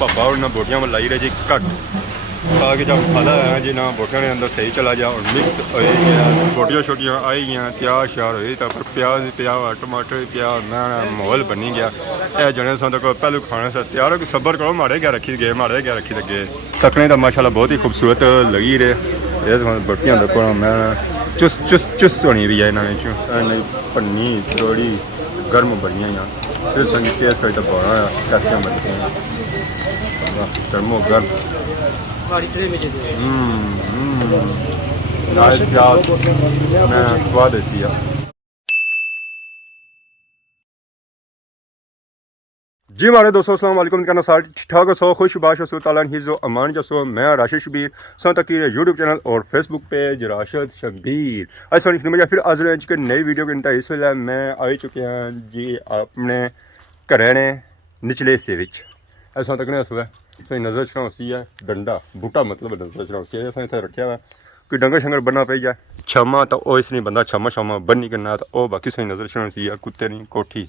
पापा और ना बोटियां में लाई रहे जी घट ताकि जब मसाला है जी ना बोटियां के अंदर सही चला जाए और मिक्स हो गया छोटियां छोटियां आई गई तैयार श्यार हुई तो फिर प्याज पिया टमाटर पिया ना माहौल बनी गया यह जने सन तक पहलू खाने से तैयार हो कि सब्र करो मारे क्या रखी गए मारे क्या रखी लगे तकने तो माशाल्लाह बहुत ही खूबसूरत लगी रहे बोटियां देखो मैं चुस चुस चुस होनी भी है इन्होंने पन्नी त्रोड़ी गर्म बनिया यार फिर संग केस का पाना कैसे बनते हैं गर्मो गर्म स्वाद ऐसी है जी हमारे दोस्तों अस्सलाम वालेकुम कहना सारे ठीक ठाक सो खुश बाश ताला हिफ्ज़ो अमान जसो मैं राशिद शबीर सो तक यूट्यूब चैनल और फेसबुक पेज राशिद शबीर आज सोनी फिल्म फिर आज के नई वीडियो के अंदर इस वेले मैं आ चुके हैं जी अपने घरें ने निचले हिस्से विच ऐसा तक ने सही नज़र चढ़ाउसी है डंडा बूटा मतलब नज़र चढ़ाउसी है असें इत्थे रखा हुआ कोई डंगर शंगर बनना पई जाए छामा तो वो इस नहीं बंदा छामा छामा बनी करना तो वह बाकी सही नज़र चढ़ाउसी है कुत्ते नहीं कोठी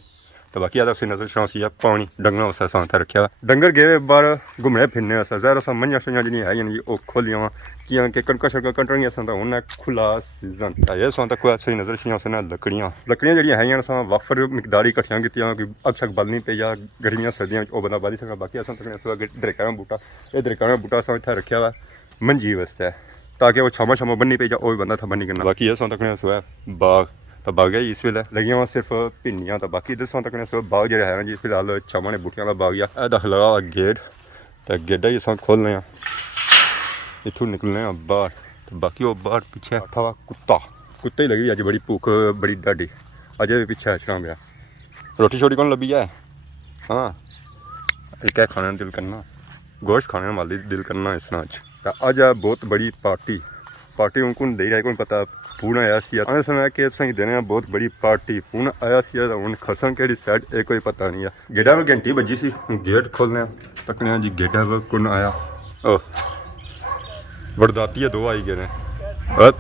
तो बाकी आदा नज़र चढ़ाउसी है पानी डंगर वास्ते असां इत्थे रखा हुआ डंगर गए बाहर घूमने फिरने वास्ते ज़ाहिर असां मंझां शंझां जिहड़ियां है जी ओह खोलियां वा कि कणकां शणकां कटणियां असां हुण खुला सीजन ये असां तक सही नज़र चढ़ाउसी लकड़ियां जिहड़ियां है असां वफर मिकदारी इकट्ठियां कीतियां कि अग शग बलनी पई जा गर्मियां सर्दियां ओह बंदा बाली सका बाकी असां तक दरेका दा बूटा ये दरेका दा बूटा असां इत्थे रखा हुआ मंजी वास्ते ताकि वो छामा छामा बनी पई जा ओह बंदा इत्थे बनी करना बाकी असां तक बाग तो बाग है इस वेले लगियां वा सिर्फ भिंडियां तो बाकी दसों तक बाग जो है जी फिलहाल छामा ने बूटियां का बाग आ दख लगा गेट तो गेटा ही अस खोलने इतों निकलने बाहर तो बाकी वो बाहर पिछे बैठा वा कुत्ते ही लगी अज बड़ी भूख बड़ी डाडी अज पिछे छड़ा गया रोटी शोटी कौन लभी है हाँ एक खाने दिल करना गोश्त खाने वाली दिल करना इस तरह अज है बहुत बड़ी पार्टी उनको दे रहा कौन पता फोन आया समय कि असें देने बहुत बड़ी पार्टी फोन आया हूँ खसन कि साइड ये कोई पता नहीं है गेटा पर घंटी बजी सी गेट खोलने तकने जी गेटा पर कौन आया वरदाती दो आई गए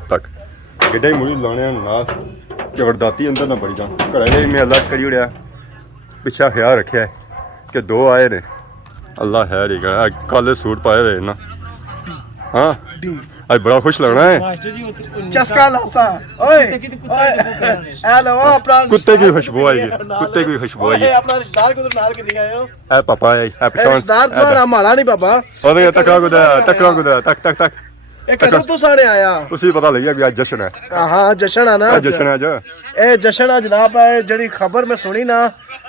तक गेटा ही मुड़ी लाने नाल कि वरदाती अंदर ना बड़ी जान घरे में अलर्ट करी उड़िया पिछा ख्याल रखे कि दो आए ने अल्लाह है ही कल सूट पाए हुए ना हाँ आज बड़ा खुश लगना है चस्का लासा ओए हेलो अपना कुत्ते की खुशबू आई कुत्ते की खुशबू आई अपना रिश्तेदार को तो नाल के दिखाए हो है पापा है रिश्तेदार तुम्हारा हमारा नहीं पापा और तकड़ा गुदा तक तक तक एक कदों तू सारे आया उसी पता लग गया कि आज जश्न है हां जश्न है ना जश्न है जो ए जश्न है जनाब है जड़ी खबर मैं सुनी ना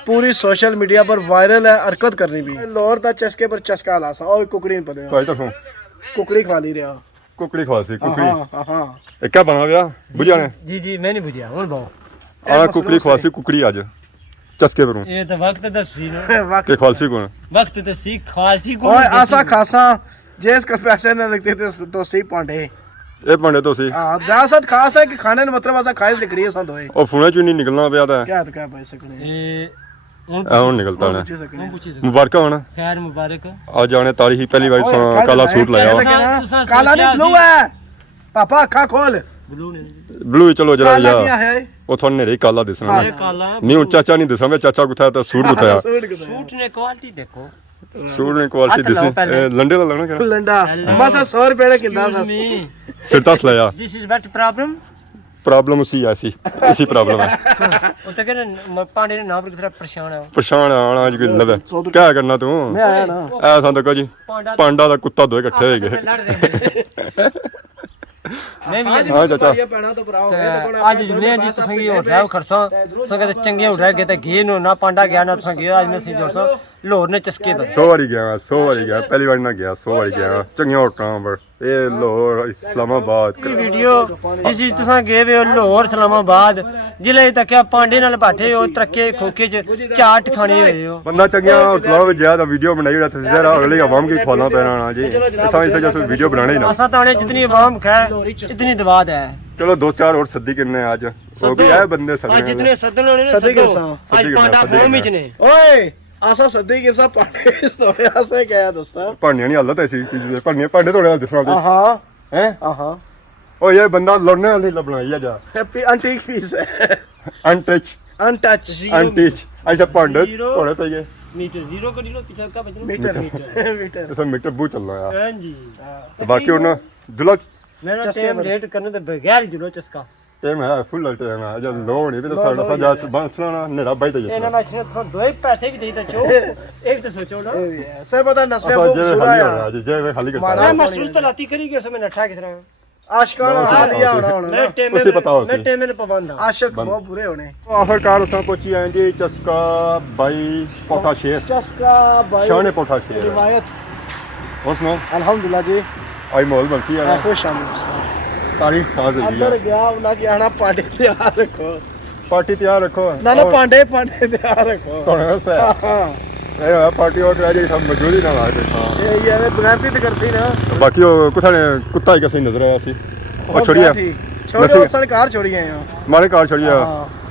पूरी सोशल मीडिया पर वायरल है हरकत करनी भी लाहौर दा चस्के पर चस्का लासा ओए कुकड़ी पता कोई तो कुकड़ी खा ली रहा कुकड़ी खवासी कुकड़ी हां हां एक क्या बना गया बुझा ने जी मैं नहीं बुझा हुन बाओ आ कुकड़ी खवासी कुकड़ी आज चस्के पर ये तो वक्त दसी ने वक्त खवासी कौन वक्त तो सी खासी कौन ओए आसा खासा जेस का पैसे न लगते थे तो सी पांडे ए पांडे तो सी हां ज्यादा खास है कि खाने ने मतलब ऐसा खाए लिखड़ी है संदोए ओ फोने चुनी निकलना पिया था क्या भाई सकने ए ਹੁਣ ਨਿਕਲਦਾ ਨਾ ਮੁਬਾਰਕ ਹੋਣਾ ਖੈਰ ਮੁਬਾਰਕ ਅੱਜ ਆਣੇ ਤਾਰੀਖ ਪਹਿਲੀ ਵਾਰ ਕਾਲਾ ਸੂਟ ਲਾਇਆ ਵਾ ਕਾਲਾ ਨਹੀਂ ਬਲੂ ਹੈ ਪਾਪਾ ਅੱਖਾਂ ਖੋਲ ਬਲੂ ਚਲੋ ਜਰਾ ਯਾਰ ਉਹ ਤੁਹਾਨੂੰ ਨੇੜੇ ਕਾਲਾ ਦਿਸਣਾ ਨਹੀਂ ਹੁਣ ਚਾਚਾ ਨਹੀਂ ਦਿਸਣਾ ਚਾਚਾ ਕੁੱਥਾ ਤਾਂ ਸੂਟ ਕੁੱਥਾ ਸੂਟ ਨੇ ਕੁਆਲਿਟੀ ਦੇਖੋ ਸੂਟ ਨੇ ਕੁਆਲਿਟੀ ਦਿਸੀ ਲੰਡੇ ਦਾ ਲੈਣਾ ਕਿਹੜਾ ਲੰਡਾ ਬਸ 100 ਰੁਪਏ ਦਾ ਕਿੰਦਾ ਸਿਰ ਤਸ ਲਿਆ this is what problem problem उसी ऐसी इसी प्रॉब्लम है ਉਹ ਤਾਂ ਕਹਿੰਦੇ ਪਾਂਡੇ ਨੇ ਨਾਮ ਕਿਤਰਾ परेशान आना आज कोई लवे क्या करना तू मैं आया ना ऐसा तो जी पांडा दा कुत्ता दो इकट्ठे हो गए मैं भी हां चाचा ये पैना तो भरा हो गया आज मैं जी संगी हो रहा खरसा संगे चंगे हो रहा के ते घी नो ना पांडा गया ना संगी आज मैं सी दोस्तों लाहौर ने चस्के दा 100 बारी गया पहली बार ना गया 100 बारी गया चंगिया होटलां पर ए लाहौर इस्लामाबाद वीडियो जिस तुसा गए वे लाहौर इस्लामाबाद जिले तक क्या पांडे नाल बैठे हो तरके खोके च चाट खाने होए हो बंदा चंगिया होटलां में ज्यादा वीडियो बनाई रहा था जरा अगली आवाम की खोलना पैना ना जी ऐसा ऐसा जैसे वीडियो बनाने ही ना असा ताने जितनी आवाम खै इतनी दबाद है चलो दो चार और सद्दी किन्ने आज वो भी है बंदे सद्दी जितने सद्दन होने ने सद्दो आज पांडा फॉर्म विच ने ओए आसा सद्दी के सा पांडे story आसे क्या दोस्ता पांडे नहीं हालत ऐसी चीज पांडे थोड़े दिसना हां हैं हां ओ ये बंदा लड़ने वाली लबना ये जा हैप्पी एंटीक पीस है अनटच अनटच अनटच ऐसा पांडे थोड़े तो ये मीटर 0 कर लो कितना का बचना मीटर मीटर। मीटर इसमें मीटर बहुत चल रहा है हां जी तो बाकी उन्हें दुला मेरा टाइम रेट करने तो बगैर जुलो चस्का टाइम है फुल टाइम है जब लो नहीं भी तो सारा सजा बांसना ना नेरा बाई तो ਇਹਨਾਂ ਨਾਲ ਸਿਰ ਦੋ ਹੀ ਪੈਸੇ ਵੀ ਦੇਈਦਾ ਚੋ ਇੱਕ ਤਾਂ ਸੋਚੋ ਨਾ सर पता नस्ल अच्छा बहुत जे बुरा खाली है हो गया जे खाली करता ਮੈਂ है महसूस तो लाती करी कि उसमें नठा किस तरह आशिकाना हाल ही होना होना मैं ना। टाइम उसे पता हो मैं टाइम में पाबंद हां आशिक बहुत बुरे होने तो आखिरकार उसने पहुंची हैं जी चस्का बाई पोठा शेर चस्का भाई शान पोठा शेर रिवायत उसमें अल्हम्दुलिल्लाह जी आई माहौल बनसी है खुश आमदीद तारीख साज है अंदर गया ना कि आना पांडे तैयार रखो पार्टी तैयार रखो ना ना पांडे तैयार रखो तो है हां ए पार्टी और राजी सब मौजूद ही ना आए हां ये यार बगैरती तो करसी ना बाकी वो कुछ ने कुत्ता ही कैसे नजर आया सी और छोड़िया छोड़ो सरकार छोड़ी है यहाँ मारे कार छोड़िया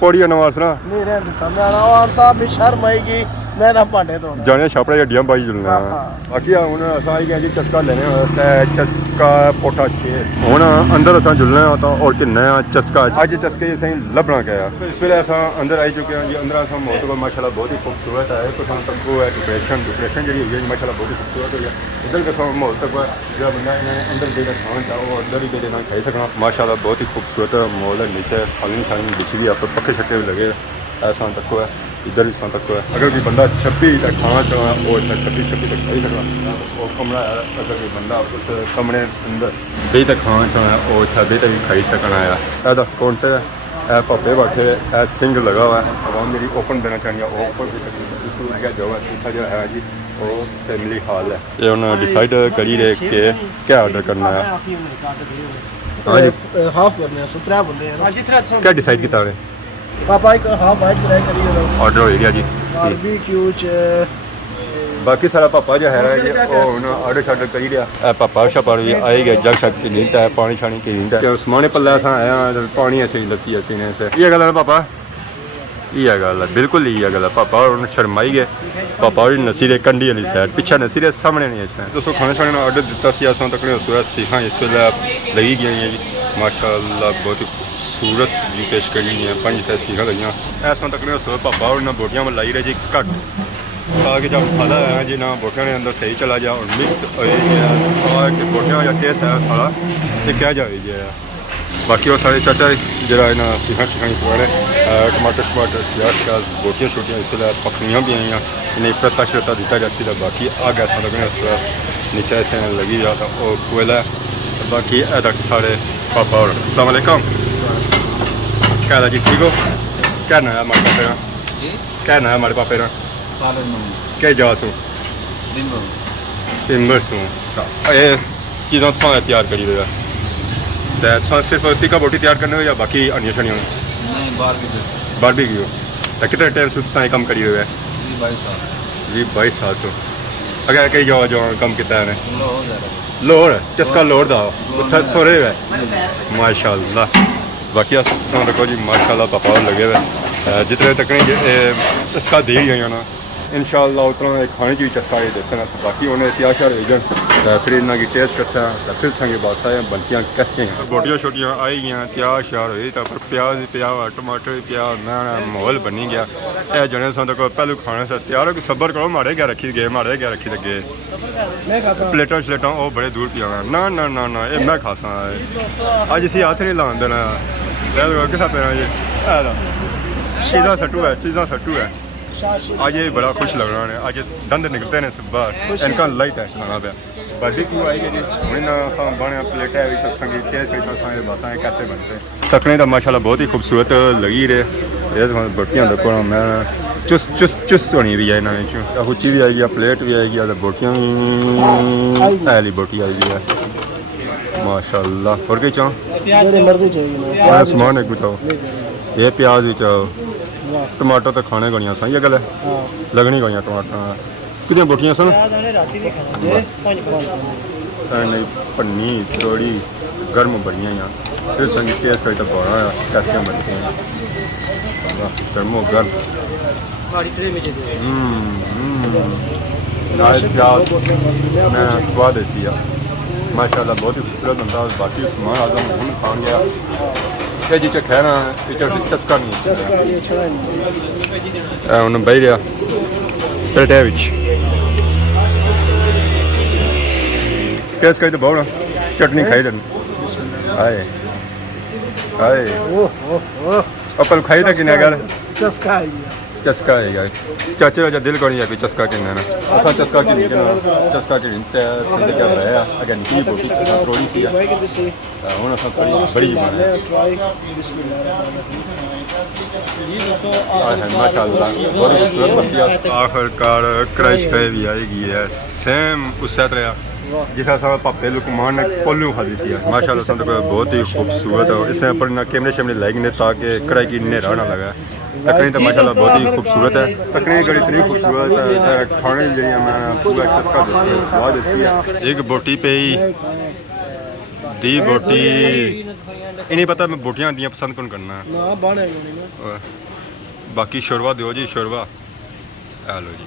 पौड़ी नवास ना नहीं रहने देता मैं आना और साहब में शर्म आएगी मैं ना पांडे तो जाने छापड़े हड्डियां पाई जुलना बाकी हुन असा आई गया जी चस्का लेने वास्ते चस्का पोठा शेर हुन अंदर असा जुलना होता और कि नया चस्का आज चस्के सही लभना गया इस वेले असा अंदर आई चुके हैं जी अंदर असा माहौल माशाल्लाह बहुत ही खूबसूरत है तो हम सबको है डिप्रेशन जी हुई है माशाल्लाह बहुत ही खूबसूरत है इधर का माहौल तक जो बंदा अंदर देकर खाना चाहो वो अंदर ही देना खाई सकना माशाल्लाह बहुत ही खूबसूरत माहौल है नीचे खाली शाली बिछी हुई आप पक्के शक्के भी लगे ऐसा तक है इधर भी तक है अगर कोई बंदा 26 तक खाना चाहे वो 26 तक खाई सकना वो कमरा है अगर कोई बंदा उस कमरे अंदर बे तक खाना चाहे वो बे तक भी खाई सकना है ऐसा काउंटर है पापे बैठे है सिंग लगा हुआ है आवाम मेरी ओपन देना चाहिए ओपन भी सकती जो है तीसरा जो है जी वो फैमिली हॉल है ये उन्होंने डिसाइड करी रहे कि क्या ऑर्डर करना है हाँ जी हाफ करने हैं 17 बंदे हैं आज इतना अच्छा क्या डिसाइड किया है पापा एक हाफ वाइट कराई करिए ऑर्डर हो गया जी बारबेक्यू बाकी सारा पापा जो है जी वो ऑर्डर शॉर्डर करी दिया पापा शपा भी आई गया जग शक की नींद है पानी शानी की नींद है उस्माने पल्ला असा आया पानी ऐसे ही लस्सी है पीने से ये गल है पापा ये गल है बिल्कुल ये गल है पापा और शर्माई गए पापा और नसीरे कंडी वाली साइड पीछे नसीरे सामने नहीं है दोस्तों खाने शाने का ऑर्डर दिता सी असा तक सीखा इस वेले लगी गई हैं जी माशाल्लाह बहुत ही खूबसूरत जी पेश करी है 5 सीखा गई ऐसा तक पापा और ना बोटियां में लाई रहे जी घट ताकि जब मसाला है जी ना बोटियां ने अंदर सही चला जाए और मिक्स हो बोटियां या टेस्ट है सारा ये क्या जाए जी बाकी वो सारे चाचा जरा ना सीखा शिखाई पुआने टमाटर शमाटर प्याज बोटियां छोटियां इस वेले पकनियां भी आई इन्हें प्रता श्रता दिता जाती बाकी आग ऐसा लगने नीचे ऐसे लगी जाता वो कोयला बाकी तक सारे पापा और अस्सलाम वालेकुम क्या हाल है जी ठीक हो क्या ना है हमारे पापे का क्या ना है हमारे पापे का क्या जा सो टिम्बर सो ये चीज़ां तो तैयार करी रहे तो सिर्फ टिक्का बोटी तैयार करने या बाकी अन्य शनियों बार भी क्यों कितने टाइम से तुम काम करी रहे जी 22 साल से अगर कई जाओ जो कम किया है लोहर चस्का लोहर दा उत्थे सोरे है माशाल्लाह बाकी रखो जी माशाल्लाह पापा लगे हुए जितने तक चस्का दे गई ना इंशाल्लाह उतना खाने की भी चस्का ही दसना बाकी उन्हें त्यार एजन फिर इन्हों की टेस्ट करसा फिर संगे बात है बनतियाँ कैसे हैं बोटियाँ छोटियाँ आई गई त्यार श्यार हुई तो फिर प्याज भी पिया टमाटर भी पिया मैं माहौल बनी गया यह जने सा तक पहलू खाने से तैयार हो सबर करो मारे क्या रखी गए मारे क्या रखी लगे प्लेटा शलेटा वो बड़े दूर पिया ना ना ना ना ये मैं खासा अज इसी हाथ नहीं लान देना किसा पेना जी चीज़ा सट्टू है आज ये बड़ा खुश लग रहा है आज दंद निकलते हैं बाहर इनका लाइट है चलाना पे बारबेक्यू आई गई जी बने प्लेट है संगीत बातें कैसे बनते हैं तकने तो माशाल्लाह बहुत ही खूबसूरत लगी रहे बोटियाँ देखो मैं चुस्त होनी भी है इन्होंने हुची भी आएगी प्लेट भी आएगी बोटियाँ भी ऐली बोटी आई है माशाल्लाह और कई चाह समान एक चाहो ये प्याज भी चाहो टमाटर तो खाने गलियां सन ये गल है लगनी गलियां टमाटर कितनी बोटियां सन नहीं पन्नी थोड़ी गर्म बड़ियां यहाँ फिर संग टेस्ट करके बड़ा कैसे बनते हैं गर्मो गर्म स्वाद ऐसी है माशाल्लाह बहुत ही खूबसूरत बनता है बाकी सामान आजम हूँ खा गया ये जी खैना चस्का नहीं उन्हें बही रहा ਪਲਟਿਆ ਵਿੱਚ ਕਿਸ ਕਹੀ ਤੇ ਬਹੁਣਾ ਚਟਨੀ ਖਾਈ ਲੈਣ ਹਾਏ ਹਾਏ ਅਪਲ ਖਾਈ ਤਾਂ ਕਿੰਨਾ ਗੱਲ चस्का है ये ਚਸਕਾ ਹੈਗਾ ਚਾਚੇ ਦਾ ਦਿਲ ਕੋਣੀ ਹੈ ਕੋਈ ਚਸਕਾ ਕਿੰਨਾ ਨਾ ਅਸਾਂ ਚਸਕਾ ਕਿ ਨਹੀਂ ਚਸਕਾ ਕਿ ਨਹੀਂ ਤੇ ਸਿੰਦੇ ਕਿਆ ਰਿਹਾ ਅਗਨ ਕੀ ਬੋਟੀ ਥੋੜੀ ਸੀ भाई के दिसे ਹੁਣ ਅਸਾਂ ਬੜੀ ਬਣਾ ट्राई बिस्मिल्लाह माशाअल्लाह बहुत खूबसूरत बनती है आखिरकार क्रश पे भी आएगी है सेम उस तरह जिस सारा पापे लुकमान ने कोल्लू खादी सी माशाअल्लाह सन तो बहुत ही खूबसूरत है इसने पर ना कैमरे शैमरे लाएंगे ताकि कढ़ाई की नेरा ना लगा तकरीन तो माशाअल्लाह बहुत ही खूबसूरत है तकरीन गड़ी इतनी खूबसूरत है खाने जरिए मैं पूरा चस्का स्वाद देती है एक बोटी पे ही दी बोटी इन्हें पता मैं बोटियां दियां पसंद कौन करना है ना बाने ना बाकी शोरवा दो जी शोरवा लो जी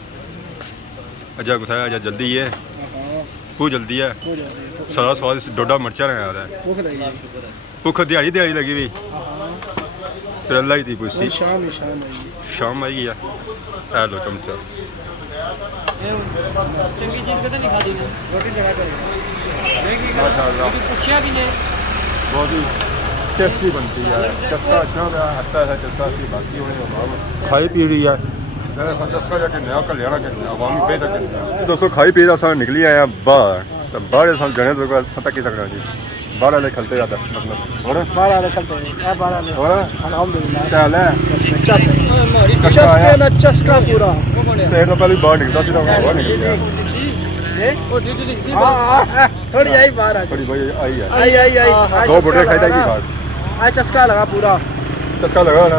अजा कुछ आजा जल्दी है खूब जल्दी है सारा स्वाद डोडा मिर्चा ने आ रहा है भुख दिहाड़ी दिहाड़ी लगी हुई फिर अल्लाह ही थी पूछी शाम आई है लो चमचा बहुत ही टेस्टी बनती है चस्का अच्छा हंसा है चस्का सी बाकी खाई पी रही है दोस्तों खाई पी अस निकली आए हैं बाहर तो बाहर साल जाने तो तक ही सकना जी बाहर वाले खलते जाता मतलब बाहर वाले खलते हैं बाहर वाले और अल्हम्दुलिल्लाह चल है चस्का पूरा तेरे तो पहले बाहर निकलता सी हवा निकल गया थोड़ी आई बाहर आ थोड़ी भाई आई है आई दो बुढ़े खाई था की आज चस्का लगा पूरा चस्का लगा ना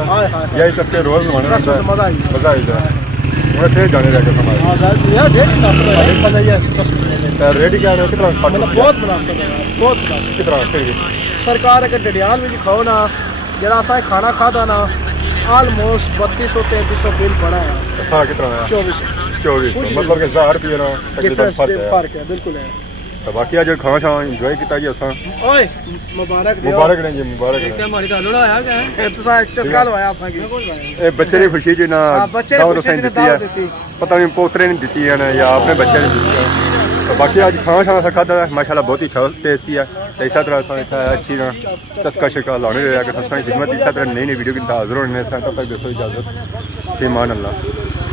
यही चस्के रोज मजा आई जाए मैं फिर जाने जाके रेडी क्या है कितना बहुत मुनासिब है बहुत मुनासिब कितना सरकार अगर डडियाल में खाओ ना जरा सा खाना खाता ना ऑलमोस्ट 3200-3300 बिल पड़ा है सा कितना है 2400 मतलब कि 1000 रुपये ना तकरीबन फर्क है बिल्कुल है तो बाकी आज खां शां एंजॉय किया जी असां ओए मुबारक ने जी मुबारक ने हमारी तो लोड़ा आया क्या है तुसा चस्का लवाया असां की ए बच्चे दी खुशी जी ना बच्चे ने खुशी दी है पता नहीं पोतरे ने दी है ना या अपने बच्चे ने दी है तो बाकी आज खां शां खादा माशाल्लाह बहुत ही टेस्टी है तो इस तरह अच्छी ना चस्का शिका लाने रहा कि सस्ता खिदमत इस तरह नई नई वीडियो के हाजिर होने से तब तक दोस्तों इजाजत फीमान अल्लाह।